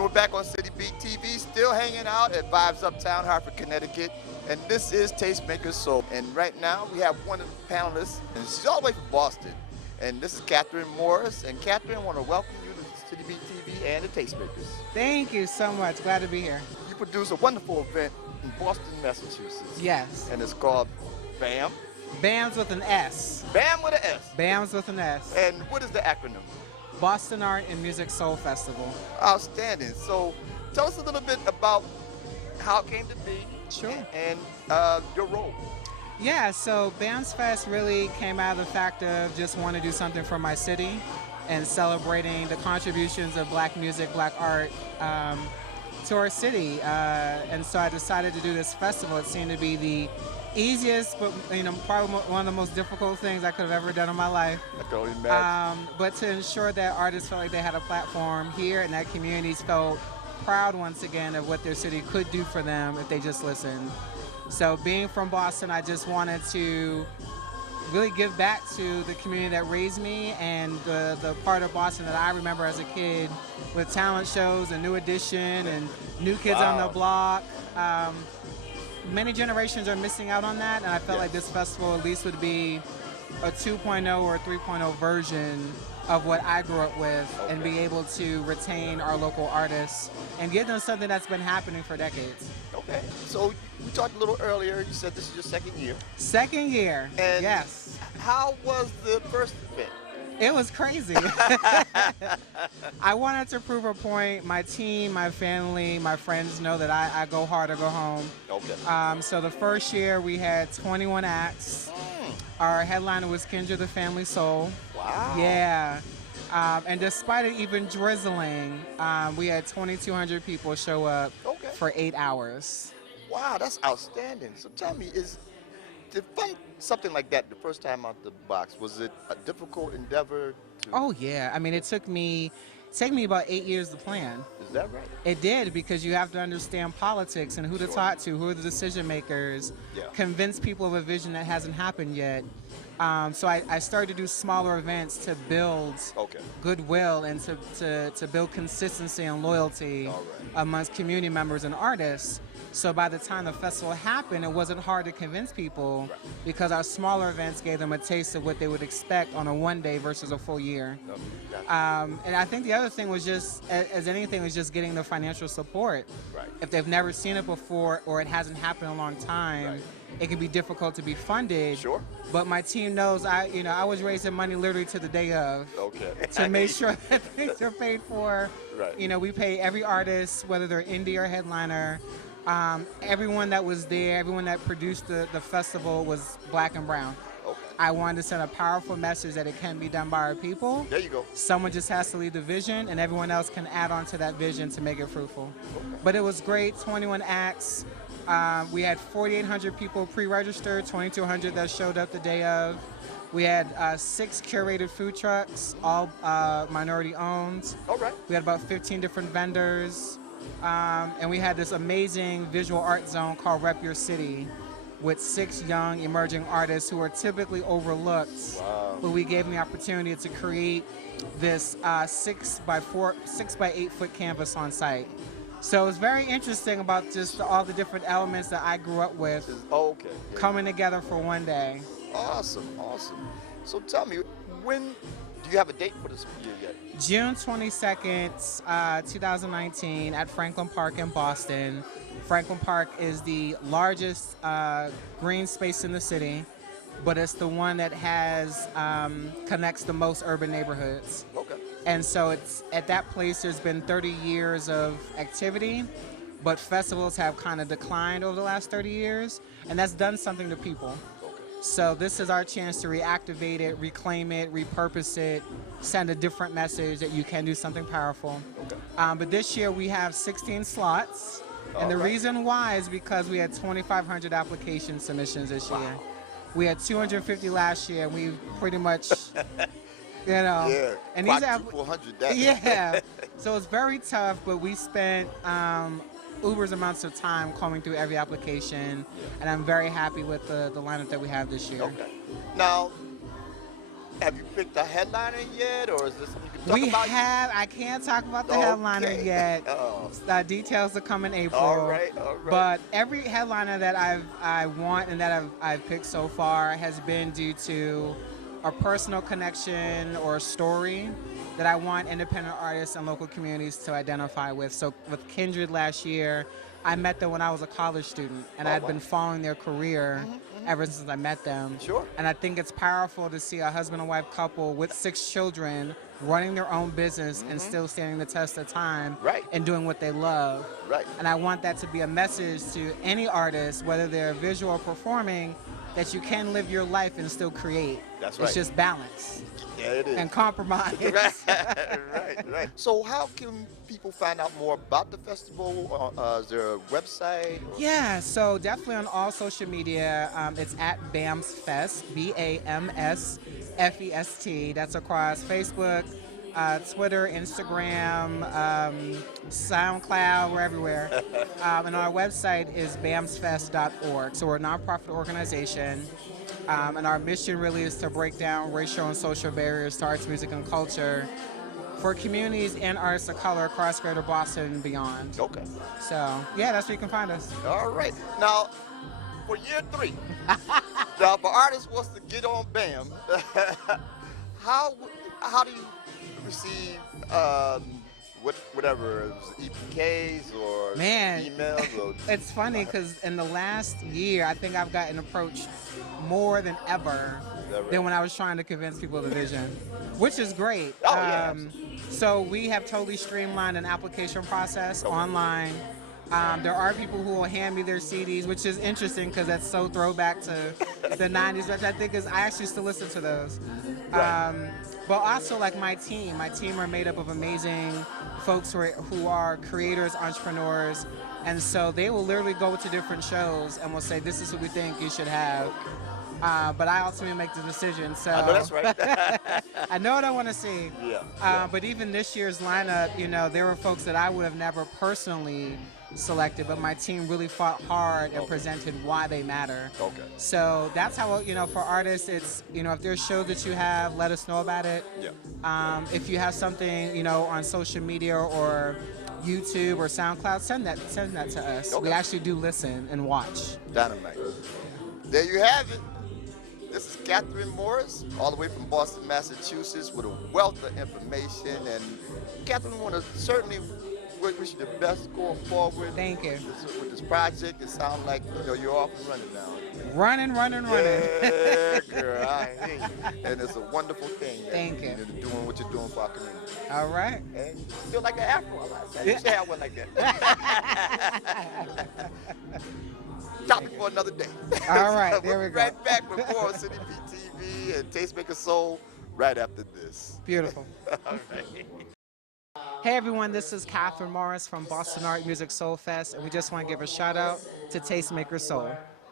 And we're back on City Beat TV, still hanging out at Vibes Uptown, Hartford, Connecticut. And this is Tastemakers Soul. And right now we have one of the panelists, and she's all the way from Boston. And this is Catherine Morris. And Catherine, I want to welcome you to City Beat TV and the Tastemakers. Thank you so much. Glad to be here. You produce a wonderful event in Boston, Massachusetts. Yes. And it's called B.A.M.S. B.A.M.S with an S. B.A.M. with an S. B.A.M.S with an S. And what is the acronym? Boston Art and Music Soul Festival. Outstanding. So tell us a little bit about how it came to be. Sure. And your role. Yeah, so B.A.M.S Fest really came out of the fact of just wanting to do something for my city and celebrating the contributions of black music, black art to our city. And so I decided to do this festival. It seemed to be the easiest, but probably one of the most difficult things I could have ever done in my life. I can only imagine. But to ensure that artists felt like they had a platform here and that communities felt proud once again of what their city could do for them if they just listened. So being from Boston, I just wanted to really give back to the community that raised me and the part of Boston that I remember as a kid with talent shows and New Edition and New Kids on the Block. Many generations are missing out on that, and I felt like this festival at least would be a 2.0 or 3.0 version of what I grew up with and be able to retain our local artists and give them something that's been happening for decades. Okay, so we talked a little earlier, you said this is your second year. Second year, and yes. How was the first event? It was crazy. I wanted to prove a point. My team, my family, my friends know that I go hard or go home. Okay. So the first year we had 21 acts. Our headliner was Kendra the Family Soul. Wow. Yeah. And despite it even drizzling, we had 2,200 people show up for 8 hours. Wow, that's outstanding. So tell me, to fund something like that the first time out the box, was it a difficult endeavor? Oh yeah, I mean it took me about 8 years to plan. Is that right? It did, because you have to understand politics and who to talk to, who are the decision makers, convince people of a vision that hasn't happened yet. So I started to do smaller events to build goodwill and to build consistency and loyalty amongst community members and artists. So by the time the festival happened, it wasn't hard to convince people because our smaller events gave them a taste of what they would expect on a one day versus a full year. And I think the other thing was just, as anything, was just getting the financial support. If they've never seen it before or it hasn't happened in a long time, it can be difficult to be funded. But my team knows I was raising money literally to the day of to make sure that things are paid for. We pay every artist, whether they're indie or headliner. Everyone that was there, everyone that produced the festival was black and brown. I wanted to send a powerful message that it can be done by our people. There you go. Someone just has to lead the vision, and everyone else can add on to that vision to make it fruitful. But it was great, 21 acts. We had 4,800 people pre-registered, 2,200 that showed up the day of. We had 6 curated food trucks, all minority owned. We had about 15 different vendors. And we had this amazing visual art zone called Rep Your City with 6 young emerging artists who are typically overlooked. But we gave them the opportunity to create this 6 by 8 foot canvas on site. So it was very interesting about just all the different elements that I grew up with coming together for one day. Awesome, awesome. So tell me, do you have a date for this year yet? June 22nd, 2019 at Franklin Park in Boston. Franklin Park is the largest green space in the city, but it's the one that connects the most urban neighborhoods. And so it's at that place there's been 30 years of activity, but festivals have kind of declined over the last 30 years, and that's done something to people. So this is our chance to reactivate it, reclaim it, repurpose it, send a different message that you can do something powerful. But this year we have 16 slots, and the reason why is because we had 2,500 application submissions this year. We had 250 last year, and we pretty much, and these are so it's very tough, but we spent Uber's amounts of time combing through every application, and I'm very happy with the lineup that we have this year. Now, Have you picked a headliner yet, or is this something you can talk about? I can't talk about the headliner yet. Oh. Details to come in April. All right, all right. But every headliner that I want and that I've picked so far has been due to a personal connection or a story that I want independent artists and local communities to identify with. So with Kindred last year, I met them when I was a college student, and I'd been following their career ever since I met them. Sure. And I think it's powerful to see a husband and wife couple with 6 children running their own business and still standing the test of time and doing what they love. Right. And I want that to be a message to any artist, whether they're visual or performing, that you can live your life and still create. That's right. It's just balance. Yeah, it is. And compromise. right. So how can people find out more about the festival? Is there a website? Yeah, so definitely on all social media. It's at B.A.M.S Fest, B.A.M.S F-E-S-T. That's across Facebook, Twitter, Instagram, SoundCloud, we're everywhere. And our website is bamsfest.org. So we're a nonprofit organization. And our mission really is to break down racial and social barriers to arts, music, and culture for communities and artists of color across Greater Boston and beyond. Okay. So, yeah, that's where you can find us. All right. Now, for year 3, now if an artist wants to get on BAM, how do you receive whatever, EPKs or emails? Or it's funny because in the last year, I think I've gotten approached more than ever than when I was trying to convince people of the vision, which is great. So we have totally streamlined an application process online. There are people who will hand me their CDs, which is interesting because that's so throwback to the 90s, which I think is, I actually still listen to those. But also like my team are made up of amazing folks who are creators, entrepreneurs, and so they will literally go to different shows and will say, this is what we think you should have. But I ultimately make the decision. So I know that's right. I know what I want to see. But even this year's lineup, you know, there were folks that I would have never personally selected, but my team really fought hard and presented why they matter. So that's how, you know, for artists, it's, you know, if there's shows that you have, let us know about it. If you have something, you know, on social media or YouTube or SoundCloud, send that to us. We actually do listen and watch. Dynamite. There you have it. This is Catherine Morris, all the way from Boston, Massachusetts, with a wealth of information. And Catherine, we want to certainly wish you the best going forward. Thank you. With this project, it sounds like, you know, you're off and running now. Running. Yeah, girl, I hear you. And it's a wonderful thing. Thank you. Doing what you're doing for our community. All right. And you feel like an Afro. You should have one like that. Topic for another day. All right, So there we we'll be go. right back with more on City Beat TV and Tastemaker Soul right after this. Beautiful. All right. Hey everyone, this is Catherine Morris from Boston Art Music Soul Fest, and we just want to give a shout out to Tastemaker Soul.